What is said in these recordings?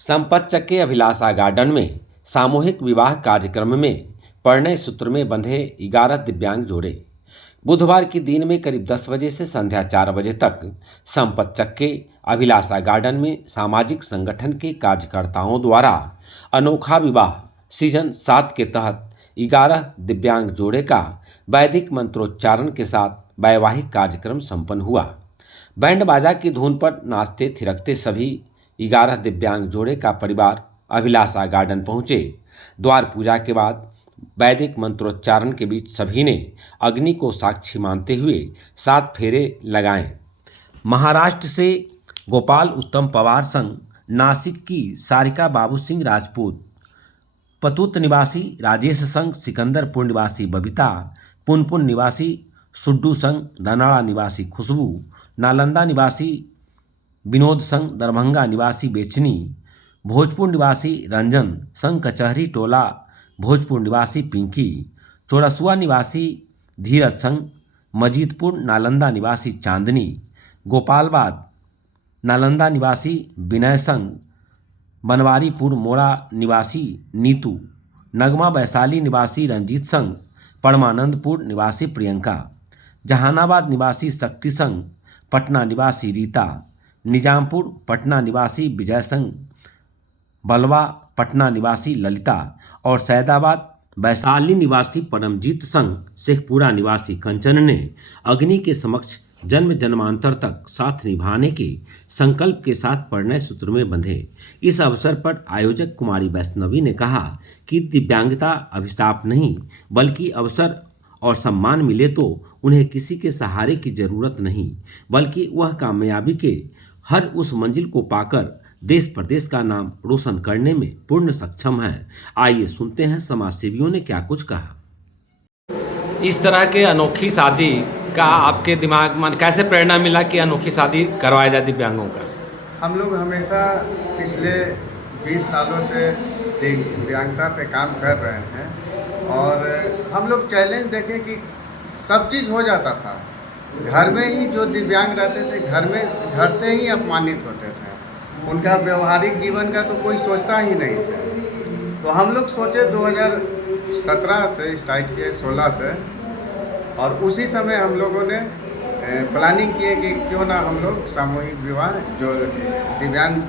संपतचक के अभिलाषा गार्डन में सामूहिक विवाह कार्यक्रम में परिणय सूत्र में बंधे 11 दिव्यांग जोड़े। बुधवार के दिन में करीब 10 बजे से संध्या 4 बजे तक संपतचक के अभिलाषा गार्डन में सामाजिक संगठन के कार्यकर्ताओं द्वारा अनोखा विवाह सीजन 7 के तहत 11 दिव्यांग जोड़े का वैदिक मंत्रोच्चारण के साथ वैवाहिक कार्यक्रम संपन्न हुआ। बैंड बाजा की धुन पर नाचते थिरकते सभी 11 दिव्यांग जोड़े का परिवार अभिलाषा गार्डन पहुंचे। द्वार पूजा के बाद वैदिक मंत्रोच्चारण के बीच सभी ने अग्नि को साक्षी मानते हुए 7 फेरे लगाए। महाराष्ट्र से गोपाल उत्तम पवार संग नासिक की सारिका बाबू सिंह राजपूत, पतुत निवासी राजेश संघ सिकंदरपुर निवासी बबीता, पुनपुन निवासी सुड्डू संघ धनाड़ा निवासी खुशबू, नालंदा निवासी विनोद संघ दरभंगा निवासी बेचनी, भोजपुर निवासी रंजन संघ कचहरी टोला भोजपुर निवासी पिंकी, चौरसुआ निवासी धीरज संघ मजीदपुर नालंदा निवासी चांदनी, गोपालबाद नालंदा निवासी विनय संघ, बनवारीपुर मोड़ा निवासी नीतू, नगमा वैशाली निवासी रंजीत संघ, परमानंदपुर निवासी प्रियंका, जहानाबाद निवासी शक्ति संघ, पटना निवासी रीता, निजामपुर पटना निवासी विजय संघ, बलवा पटना निवासी ललिता और सैदाबाद वैशाली निवासी परमजीत संघ शेखपुरा निवासी कंचन ने अग्नि के समक्ष जन्म जन्मांतर तक साथ निभाने के संकल्प के साथ परिणय सूत्र में बंधे। इस अवसर पर आयोजक कुमारी वैष्णवी ने कहा कि दिव्यांगता अभिशाप नहीं बल्कि अवसर और सम्मान मिले तो उन्हें किसी के सहारे की जरूरत नहीं, बल्कि वह कामयाबी के हर उस मंजिल को पाकर देश प्रदेश का नाम रोशन करने में पूर्ण सक्षम है। आइए सुनते हैं समाज सेवियों ने क्या कुछ कहा। इस तरह के अनोखी शादी का आपके दिमाग में कैसे प्रेरणा मिला कि अनोखी शादी करवाया जाए दिव्यांगों का? हम लोग हमेशा पिछले 20 सालों से दिव्यांगता पे काम कर रहे थे और हम लोग चैलेंज देखें कि सब चीज़ हो जाता था। घर में ही जो दिव्यांग रहते थे घर से ही अपमानित होते थे, उनका व्यवहारिक जीवन का तो कोई सोचता ही नहीं था। तो हम लोग सोचे 2017 से स्टार्ट किए 16 से, और उसी समय हम लोगों ने प्लानिंग किए कि क्यों ना हम लोग सामूहिक विवाह जो दिव्यांग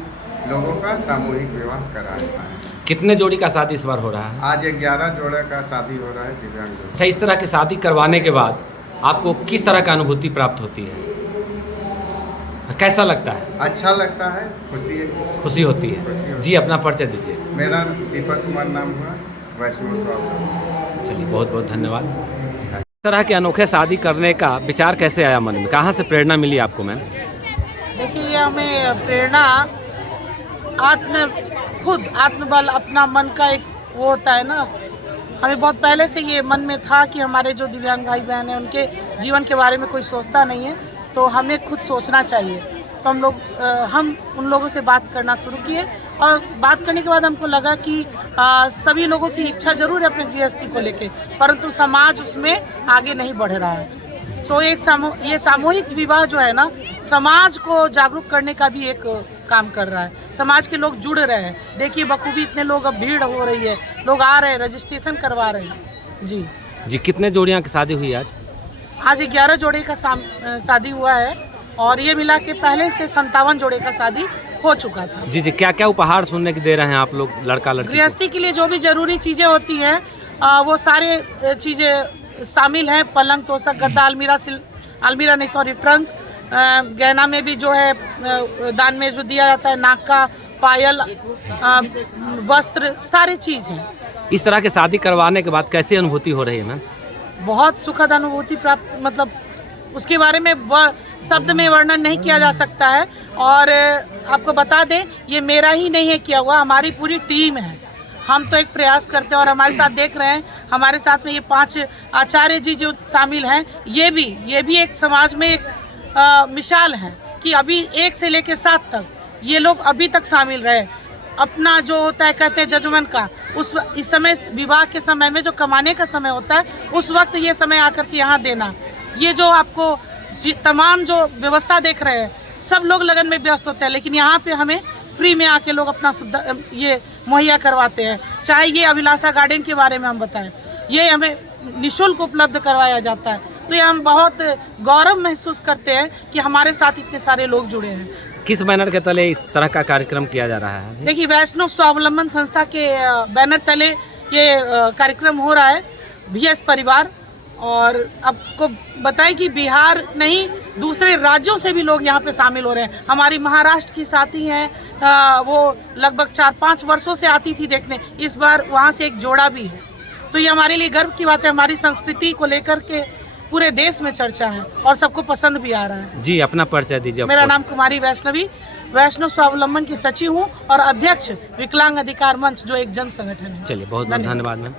लोगों का सामूहिक विवाह करा पाए। कितने जोड़ी का शादी इस बार हो रहा है? आज 11 जोड़े का शादी हो रहा है दिव्यांग जोड़े। अच्छा, इस तरह की शादी करवाने के बाद आपको किस तरह का अनुभूति प्राप्त होती है? कैसा लगता है? अच्छा लगता है, खुशी होती है। जी, अपना परिचय दीजिए। मेरा दीपक कुमार नाम हुआ, वैष्णव स्वागत। चलिए, बहुत बहुत धन्यवाद। इस तरह के अनोखे शादी करने का विचार कैसे आया मन में? कहाँ से प्रेरणा मिली आपको मैम? देखिए, हमें प्रेरणा आत्मबल अपना मन का एक वो होता है ना। हमें बहुत पहले से ये मन में था कि हमारे जो दिव्यांग भाई बहन हैं उनके जीवन के बारे में कोई सोचता नहीं है, तो हमें खुद सोचना चाहिए। तो हम उन लोगों से बात करना शुरू किए और बात करने के बाद हमको लगा कि सभी लोगों की इच्छा जरूर है अपने गृहस्थी को लेके, परंतु समाज उसमें आगे नहीं बढ़ रहा है। तो ये सामूहिक विवाह जो है ना, समाज को जागरूक करने का भी एक काम कर रहा है। समाज के लोग जुड़ रहे हैं। देखिए बखूबी इतने लोग, अब भीड़ हो रही है, लोग आ रहे हैं, रजिस्ट्रेशन करवा रहे हैं। जी, कितने जोड़ियाँ की शादी हुई आज? आज 11 जोड़े का शादी हुआ है और ये मिला के पहले से 57 जोड़े का शादी हो चुका था। जी, क्या क्या उपहार सुनने की दे रहे हैं आप लोग लड़का लड़की? गृहस्थी के लिए जो भी जरूरी चीज़ें होती हैं वो सारे चीज़ें शामिल हैं। पलंग, तोशक, गद्दा, ट्रंक, गहना में भी जो है दान में जो दिया जाता है, नाक का पायल, वस्त्र, सारी चीज़ हैं। इस तरह के शादी करवाने के बाद कैसी अनुभूति हो रही है मैम? बहुत सुखद अनुभूति प्राप्त, मतलब उसके बारे में शब्द में वर्णन नहीं किया जा सकता है। और आपको बता दें, ये मेरा ही नहीं है किया हुआ, हमारी पूरी टीम है। हम तो एक प्रयास करते हैं और हमारे साथ देख रहे हैं, हमारे साथ में ये 5 आचार्य जी जो शामिल हैं, ये भी एक समाज में एक मिसाल है कि अभी 1 से लेकर 7 तक ये लोग अभी तक शामिल रहे। अपना जो होता है, कहते हैं जजमेंट का, इस समय विवाह के समय में जो कमाने का समय होता है, उस वक्त ये समय आकर के यहाँ देना, ये जो आपको तमाम जो व्यवस्था देख रहे हैं, सब लोग लगन में व्यस्त होते हैं, लेकिन यहाँ पे हमें फ्री में आके लोग अपना ये मुहैया करवाते हैं। चाहे ये अभिलाषा गार्डन के बारे में हम बताएं, ये हमें निःशुल्क उपलब्ध करवाया जाता है। तो ये हम बहुत गौरव महसूस करते हैं कि हमारे साथ इतने सारे लोग जुड़े हैं। किस बैनर के तले इस तरह का कार्यक्रम किया जा रहा है? देखिए, वैष्णव स्वावलंबन संस्था के बैनर तले ये कार्यक्रम हो रहा है, VS परिवार। और आपको बताएं कि बिहार नहीं, दूसरे राज्यों से भी लोग यहाँ पे शामिल हो रहे हैं। हमारी महाराष्ट्र की साथी हैं, वो लगभग 4-5 वर्षों से आती थी देखने, इस बार वहाँ से एक जोड़ा भी है। तो ये हमारे लिए गर्व की बात है। हमारी संस्कृति को लेकर के पूरे देश में चर्चा है और सबको पसंद भी आ रहा है। जी, अपना परिचय दीजिए। मेरा नाम कुमारी वैष्णवी, वैष्णव स्वावलंबन की सचिव हूँ और अध्यक्ष विकलांग अधिकार मंच, जो एक जन संगठन है। चलिए, बहुत बहुत धन्यवाद मैम।